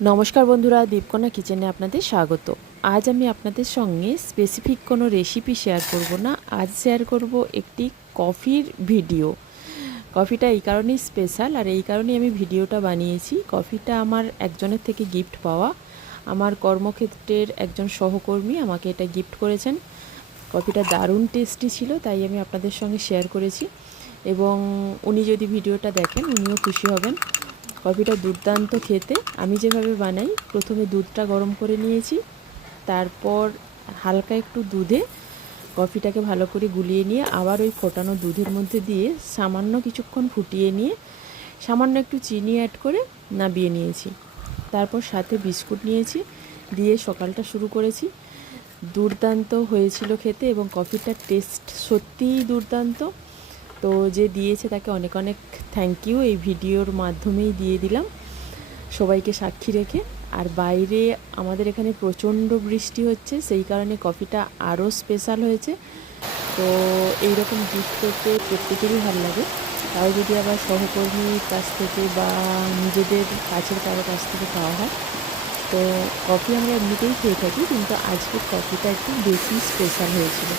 নমস্কার বন্ধুরা, দীপকোনা কিচেনে আপনাদের স্বাগত। আজ আমি আপনাদের সঙ্গে স্পেসিফিক কোনো রেসিপি শেয়ার করব না। আজ শেয়ার করব একটি কফির ভিডিও। কফিটা এই কারণেই স্পেশাল, আর এই কারণেই আমি ভিডিওটা বানিয়েছি। কফিটা আমার একজনের থেকে গিফট পাওয়া। আমার কর্মক্ষেত্রের একজন সহকর্মী আমাকে এটা গিফট করেছেন। কফিটা দারুণ টেস্টি ছিল, তাই আমি আপনাদের সঙ্গে শেয়ার করেছি, এবং উনি যদি ভিডিওটা দেখেন উনিও খুশি হবেন। কফিটা দুর্দান্ত খেতে। আমি যেভাবে বানাই, প্রথমে দুধটা গরম করে নিয়েছি, তারপর হালকা একটু দুধে কফিটাকে ভালো করে গুলিয়ে নিয়ে আবার ওই ফোটানো দুধের মধ্যে দিয়ে সামান্য কিছুক্ষণ ফুটিয়ে নিয়ে সামান্য একটু চিনি অ্যাড করে নাবিয়ে নিয়েছি। তারপর সাথে বিস্কুট নিয়েছি, দিয়ে সকালটা শুরু করেছি। দুর্দান্ত হয়েছিল খেতে, এবং কফিটার টেস্ট সত্যিই দুর্দান্ত। তো যে দিয়েছে তাকে অনেক অনেক থ্যাংক ইউ। এই ভিডিওর মাধ্যমেই দিয়ে দিলাম সবাইকে সাক্ষী রেখে। আর বাইরে আমাদের এখানে প্রচণ্ড বৃষ্টি হচ্ছে, সেই কারণে কফিটা আরও স্পেশাল হয়েছে। তো এইরকম গিফট করতে প্রত্যেকেরই ভালো লাগে, তাও যদি আবার সহকর্মীর কাছ থেকে বা নিজেদের কাছের কারো কাছ থেকে পাওয়া হয়। তো কফি আমরা এমনিতেই খেয়ে থাকি, কিন্তু আজকের কফিটা একটু বেশি স্পেশাল হয়েছিল।